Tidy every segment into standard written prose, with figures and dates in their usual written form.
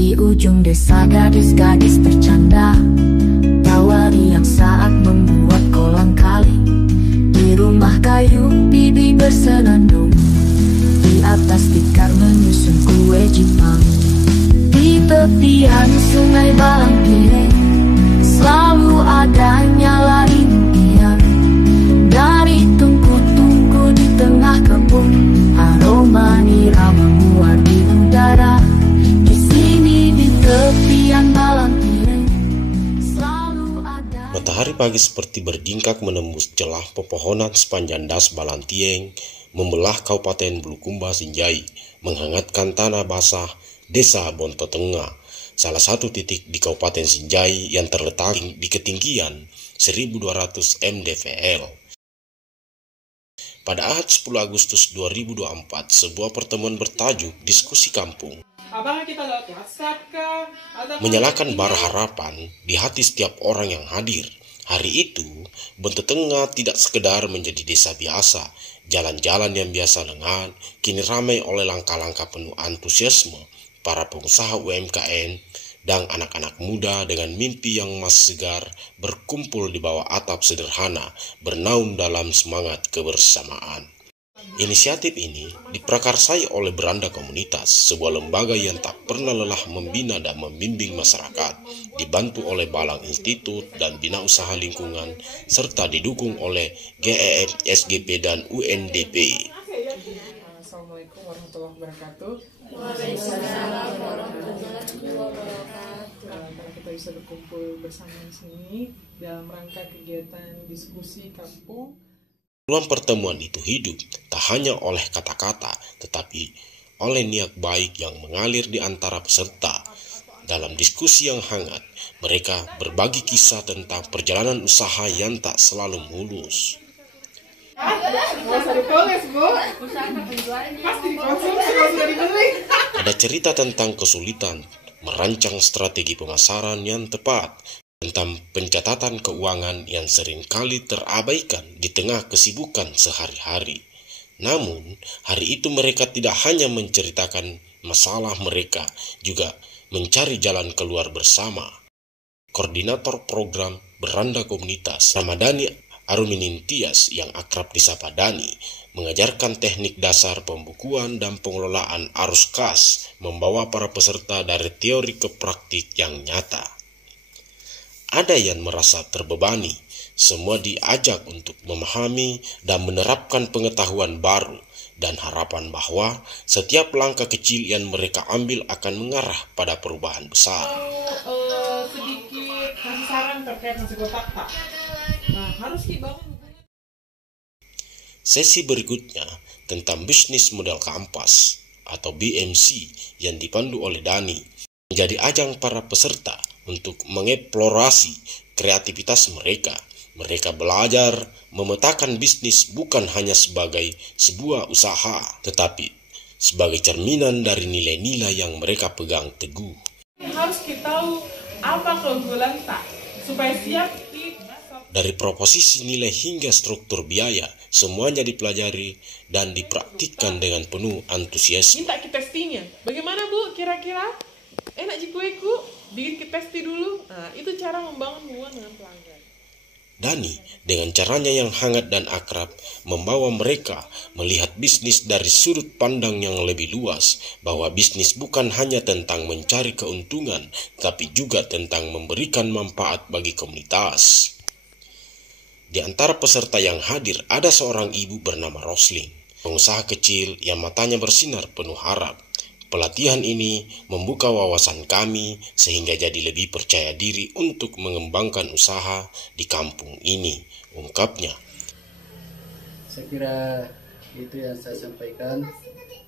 Di ujung desa gadis-gadis bercanda, tawa riang saat membuat kolam kali. Di rumah kayu bibi bersenandung, di atas tikar menyusun kue Jepang. Di tepian sungai Balangpiring selalu ada nyala impian. Dari tungku-tungku di tengah kebun, aroma nira menguar di udara. Di sini di tepian Balangpiring selalu ada. Matahari pagi seperti berjingkak menembus celah pepohonan sepanjang das Balantieng, membelah Kabupaten Bulukumba Sinjai, menghangatkan tanah basah Desa Bonto Tengah, salah satu titik di Kabupaten Sinjai yang terletak di ketinggian 1200 mdpl. Pada Ahad 10 Agustus 2024, sebuah pertemuan bertajuk Diskusi Kampung menyalakan bara harapan di hati setiap orang yang hadir. Hari itu, Bonto Tengah tidak sekedar menjadi desa biasa. Jalan-jalan yang biasa lengan kini ramai oleh langkah-langkah penuh antusiasme para pengusaha UMKM dan anak-anak muda dengan mimpi yang masih segar berkumpul di bawah atap sederhana, bernaung dalam semangat kebersamaan. Inisiatif ini diprakarsai oleh Beranda Komunitas, sebuah lembaga yang tak pernah lelah membina dan membimbing masyarakat, dibantu oleh Balang Institut dan Bina Usaha Lingkungan, serta didukung oleh GEM, SGP, dan UNDP. Assalamualaikum warahmatullahi wabarakatuh. Waalaikumsalam warahmatullahi wabarakatuh. Karena kita bisa berkumpul bersama di sini dalam rangka kegiatan diskusi kampung. Ruang pertemuan itu hidup tak hanya oleh kata-kata, tetapi oleh niat baik yang mengalir di antara peserta. Dalam diskusi yang hangat, mereka berbagi kisah tentang perjalanan usaha yang tak selalu mulus. Ada cerita tentang kesulitan merancang strategi pemasaran yang tepat, tentang pencatatan keuangan yang seringkali terabaikan di tengah kesibukan sehari-hari. Namun, hari itu mereka tidak hanya menceritakan masalah mereka, juga mencari jalan keluar bersama. Koordinator program Beranda Komunitas, Ramadhani Aruminintias yang akrab disapa Dani, mengajarkan teknik dasar pembukuan dan pengelolaan arus kas, membawa para peserta dari teori ke praktik yang nyata. Ada yang merasa terbebani, semua diajak untuk memahami dan menerapkan pengetahuan baru, dan harapan bahwa setiap langkah kecil yang mereka ambil akan mengarah pada perubahan besar. Sedikit kasih saran terkait nasi kotak tak? Nah, harus dibangun. Sesi berikutnya tentang bisnis model kampas atau BMC yang dipandu oleh Dani menjadi ajang para peserta untuk mengeksplorasi kreativitas mereka. Mereka belajar memetakan bisnis bukan hanya sebagai sebuah usaha, tetapi sebagai cerminan dari nilai-nilai yang mereka pegang teguh. Harus kita tahu apa keunggulan tak, supaya siap. Dari proposisi nilai hingga struktur biaya, semuanya dipelajari dan dipraktikkan dengan penuh antusiasme. Minta kita testingnya. Bagaimana Bu, kira-kira? Enak jikueku, bikin kita testi dulu. Nah, itu cara membangun hubungan dengan pelanggan. Dani dengan caranya yang hangat dan akrab membawa mereka melihat bisnis dari sudut pandang yang lebih luas, bahwa bisnis bukan hanya tentang mencari keuntungan, tapi juga tentang memberikan manfaat bagi komunitas. Di antara peserta yang hadir ada seorang ibu bernama Rosling, pengusaha kecil yang matanya bersinar penuh harap. Pelatihan ini membuka wawasan kami sehingga jadi lebih percaya diri untuk mengembangkan usaha di kampung ini, ungkapnya. Saya kira itu yang saya sampaikan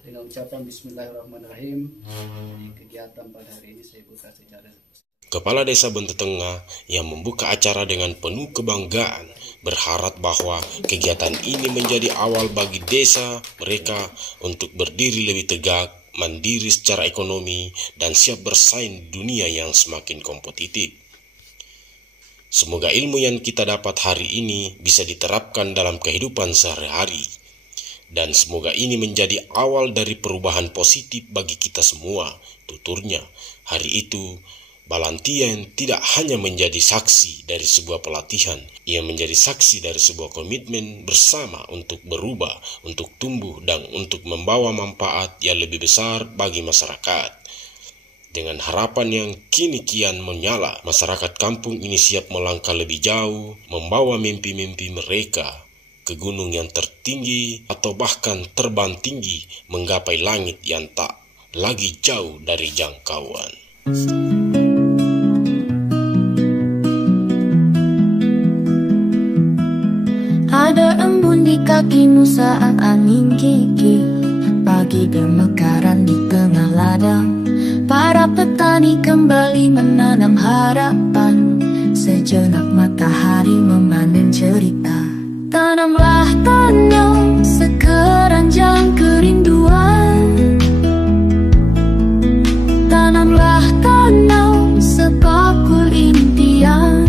dengan ucapan Bismillahirrahmanirrahim. Kegiatan pada hari ini saya buka secara Kepala Desa Bonto Tengah yang membuka acara dengan penuh kebanggaan berharap bahwa kegiatan ini menjadi awal bagi desa mereka untuk berdiri lebih tegak, mandiri secara ekonomi, dan siap bersaing di dunia yang semakin kompetitif. Semoga ilmu yang kita dapat hari ini bisa diterapkan dalam kehidupan sehari-hari, dan semoga ini menjadi awal dari perubahan positif bagi kita semua. tuturnya. Hari itu, Balantien tidak hanya menjadi saksi dari sebuah pelatihan, ia menjadi saksi dari sebuah komitmen bersama untuk berubah, untuk tumbuh, dan untuk membawa manfaat yang lebih besar bagi masyarakat. Dengan harapan yang kini kian menyala, masyarakat kampung ini siap melangkah lebih jauh, membawa mimpi-mimpi mereka ke gunung yang tertinggi atau bahkan terbang tinggi menggapai langit yang tak lagi jauh dari jangkauan. Ada embun di kakimu saat angin gigih, pagi gemekaran di tengah ladang. Para petani kembali menanam harapan, sejenak matahari memanen cerita. Tanamlah tanam sekeranjang kerinduan, tanamlah tanam sebakul impian.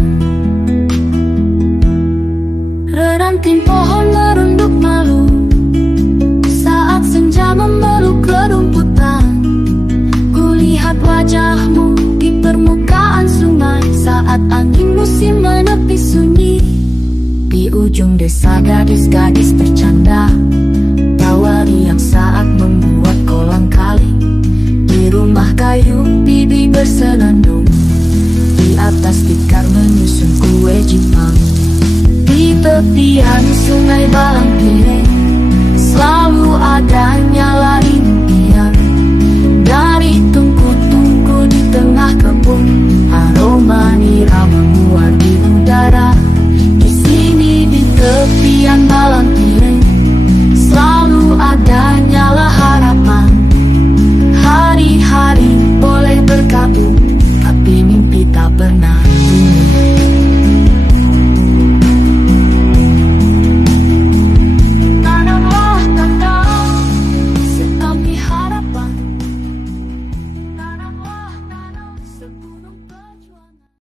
Ranting pohon merunduk malu saat senja memeluk kerumputan. Kulihat wajahmu di permukaan sungai saat angin musim menepi sunyi. Di ujung desa gadis-gadis bercanda, tawa riang saat membuat kolam kali. Di rumah kayu bibi bersenandung, di atas tikar menyusun kue Jepang. Di tepian sungai Balantien selalu ada nyala